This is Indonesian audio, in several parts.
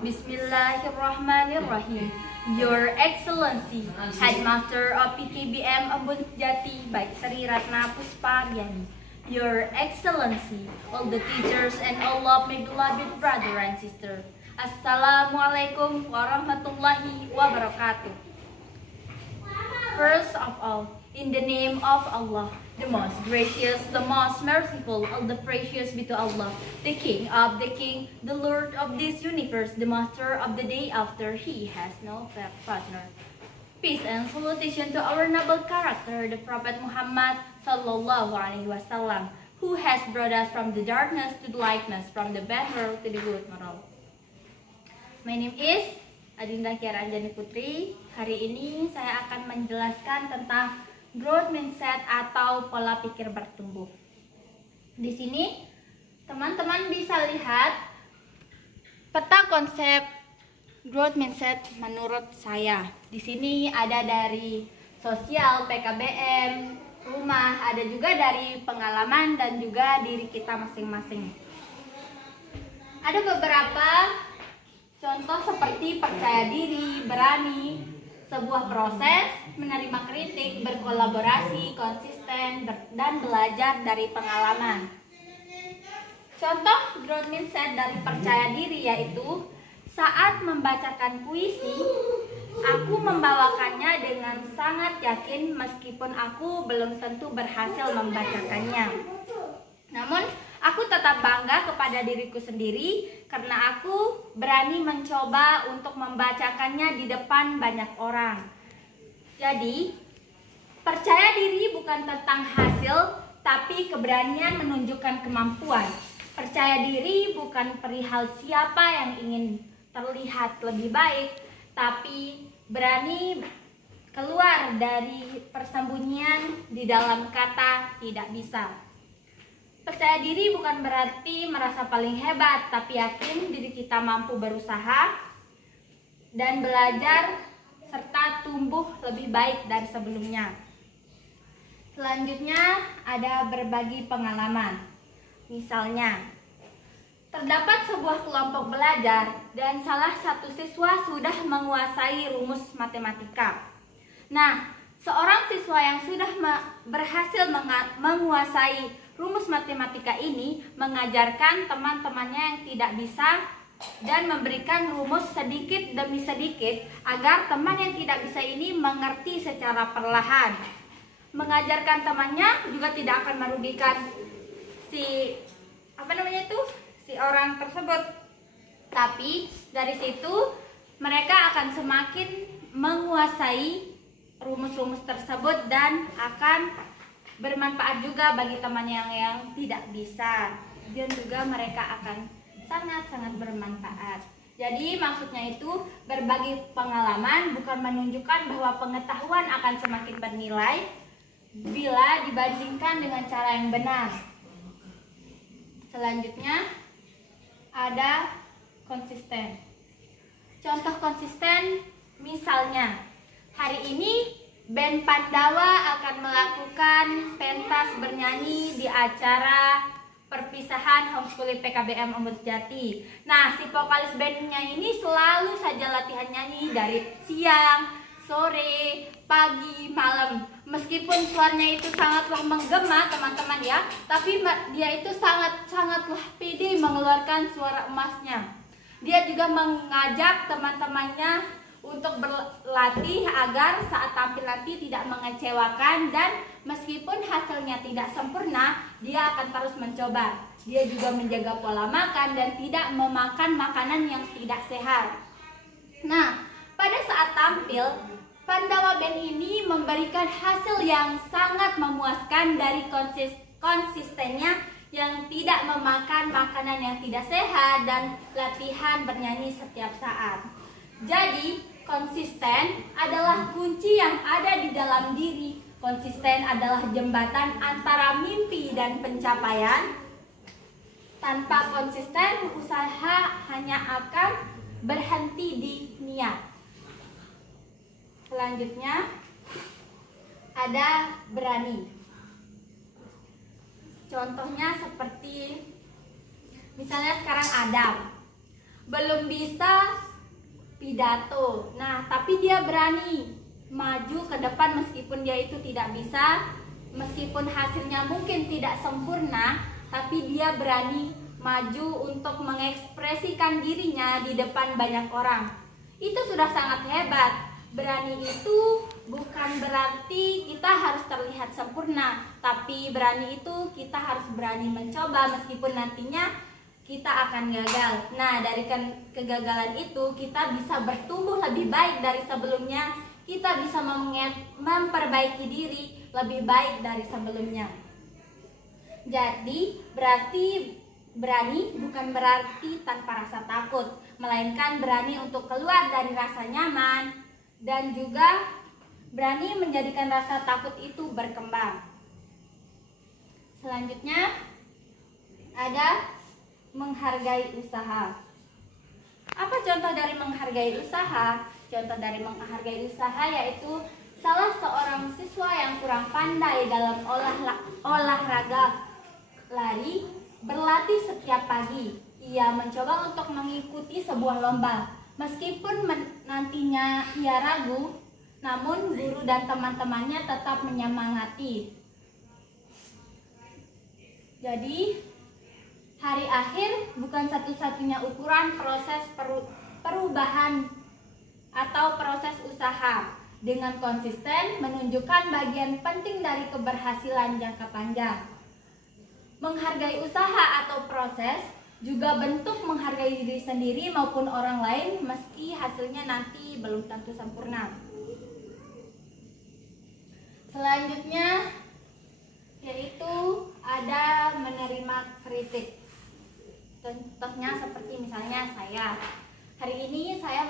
Bismillahirrahmanirrahim. Your Excellency, Headmaster of PKBM Embun Jati, Baik Sri Ratna Pusparyani. Your Excellency, all the teachers and all of my beloved brother and sister. Assalamualaikum warahmatullahi wabarakatuh. First of all, in the name of Allah, the most gracious, the most merciful, all the precious be to Allah, the King of the King, the Lord of this universe, the Master of the day after, He has no partner. Peace and salutation to our noble character, the Prophet Muhammad Sallallahu Alaihi Wasallam, who has brought us from the darkness to the lightness, from the bad world to the good world. My name is Adinda Kiara Anjani Putri. Hari ini saya akan menjelaskan tentang growth mindset atau pola pikir bertumbuh. Di sini teman-teman bisa lihat peta konsep growth mindset menurut saya. Di sini ada dari sosial, PKBM, rumah, ada juga dari pengalaman dan juga diri kita masing-masing. Ada beberapa contoh seperti percaya diri, berani, sebuah proses, menerima kritik, berkolaborasi, konsisten, dan belajar dari pengalaman. Contoh growth mindset dari percaya diri yaitu saat membacakan puisi, aku membawakannya dengan sangat yakin meskipun aku belum tentu berhasil membacakannya. Namun, aku tetap bangga kepada diriku sendiri karena aku berani mencoba untuk membacakannya di depan banyak orang. Jadi, percaya diri bukan tentang hasil, tapi keberanian menunjukkan kemampuan. Percaya diri bukan perihal siapa yang ingin terlihat lebih baik, tapi berani keluar dari persembunyian di dalam kata tidak bisa. Percaya diri bukan berarti merasa paling hebat, tapi yakin diri kita mampu berusaha dan belajar serta tumbuh lebih baik dari sebelumnya. Selanjutnya ada berbagi pengalaman. Misalnya, terdapat sebuah kelompok belajar dan salah satu siswa sudah menguasai rumus matematika. Nah, seorang siswa yang sudah berhasil menguasai rumus matematika ini mengajarkan teman-temannya yang tidak bisa dan memberikan rumus sedikit demi sedikit agar teman yang tidak bisa ini mengerti secara perlahan. Mengajarkan temannya juga tidak akan merugikan si orang tersebut. Tapi dari situ mereka akan semakin menguasai rumus-rumus tersebut dan akan bermanfaat juga bagi teman yang tidak bisa, dan juga mereka akan sangat-sangat bermanfaat. Jadi maksudnya itu berbagi pengalaman bukan menunjukkan bahwa pengetahuan akan semakin bernilai bila dibandingkan dengan cara yang benar. Selanjutnya ada konsisten. Contoh konsisten misalnya hari ini band Pandawa akan melakukan pentas bernyanyi di acara perpisahan homeschooling PKBM Embun Jati. Nah, si vokalis bandnya ini selalu saja latihan nyanyi dari siang, sore, pagi, malam. Meskipun suaranya itu sangatlah menggema teman-teman ya, tapi dia itu sangatlah pede mengeluarkan suara emasnya. Dia juga mengajak teman-temannya untuk berlatih agar saat tampil nanti tidak mengecewakan, dan meskipun hasilnya tidak sempurna, dia akan terus mencoba. Dia juga menjaga pola makan dan tidak memakan makanan yang tidak sehat. Nah, pada saat tampil, Pandawa Band ini memberikan hasil yang sangat memuaskan dari konsistennya yang tidak memakan makanan yang tidak sehat dan latihan bernyanyi setiap saat. Jadi, konsisten adalah kunci yang ada di dalam diri. Konsisten adalah jembatan antara mimpi dan pencapaian. Tanpa konsisten, usaha hanya akan berhenti di niat. Selanjutnya ada berani. Contohnya seperti misalnya sekarang Adam. belum bisa pidato. Nah, tapi dia berani maju ke depan meskipun dia itu tidak bisa, meskipun hasilnya mungkin tidak sempurna, tapi dia berani maju untuk mengekspresikan dirinya di depan banyak orang. Itu sudah sangat hebat. Berani itu bukan berarti kita harus terlihat sempurna, tapi berani itu kita harus berani mencoba meskipun nantinya kita akan gagal. Nah, dari kegagalan itu kita bisa bertumbuh lebih baik dari sebelumnya. Kita bisa memperbaiki diri lebih baik dari sebelumnya. Jadi, berani bukan berarti tanpa rasa takut, melainkan berani untuk keluar dari rasa nyaman dan juga berani menjadikan rasa takut itu berkembang. Selanjutnya ada menghargai usaha. Apa contoh dari menghargai usaha? Contoh dari menghargai usaha yaitu salah seorang siswa yang kurang pandai dalam olahraga lari berlatih setiap pagi. Ia mencoba untuk mengikuti sebuah lomba. Meskipun nantinya ia ragu, namun guru dan teman-temannya tetap menyemangati. Jadi, hari akhir bukan satu-satunya ukuran proses perubahan atau proses usaha. Dengan konsisten menunjukkan bagian penting dari keberhasilan jangka panjang. Menghargai usaha atau proses juga bentuk menghargai diri sendiri maupun orang lain meski hasilnya nanti belum tentu sempurna. Selanjutnya yaitu ada menerima kritik. Contohnya seperti misalnya saya. Hari ini saya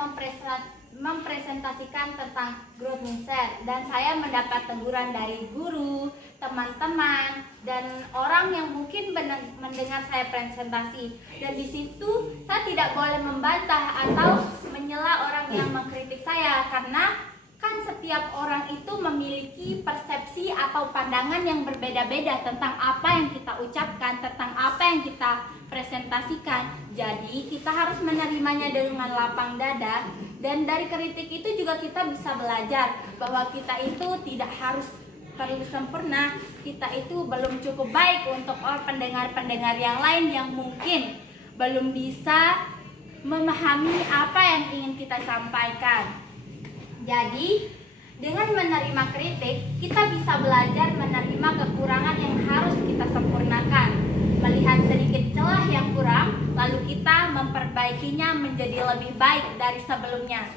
mempresentasikan tentang growth mindset dan saya mendapat teguran dari guru, teman-teman, dan orang yang mungkin mendengar saya presentasi. Dan di situ saya tidak boleh membantah atau menyela orang yang mengkritik saya, karena kan setiap orang itu memiliki persepsi atau pandangan yang berbeda-beda tentang apa yang kita ucapkan, tentang apa yang kita presentasikan. Jadi kita harus menerimanya dengan lapang dada. Dan dari kritik itu juga kita bisa belajar bahwa kita itu tidak harus perlu sempurna. Kita itu belum cukup baik untuk pendengar-pendengar yang lain yang mungkin belum bisa memahami apa yang ingin kita sampaikan. Jadi, dengan menerima kritik, kita bisa belajar menerima kekurangan yang harus kita sempurnakan. Melihat sedikit celah yang kurang, lalu kita memperbaikinya menjadi lebih baik dari sebelumnya.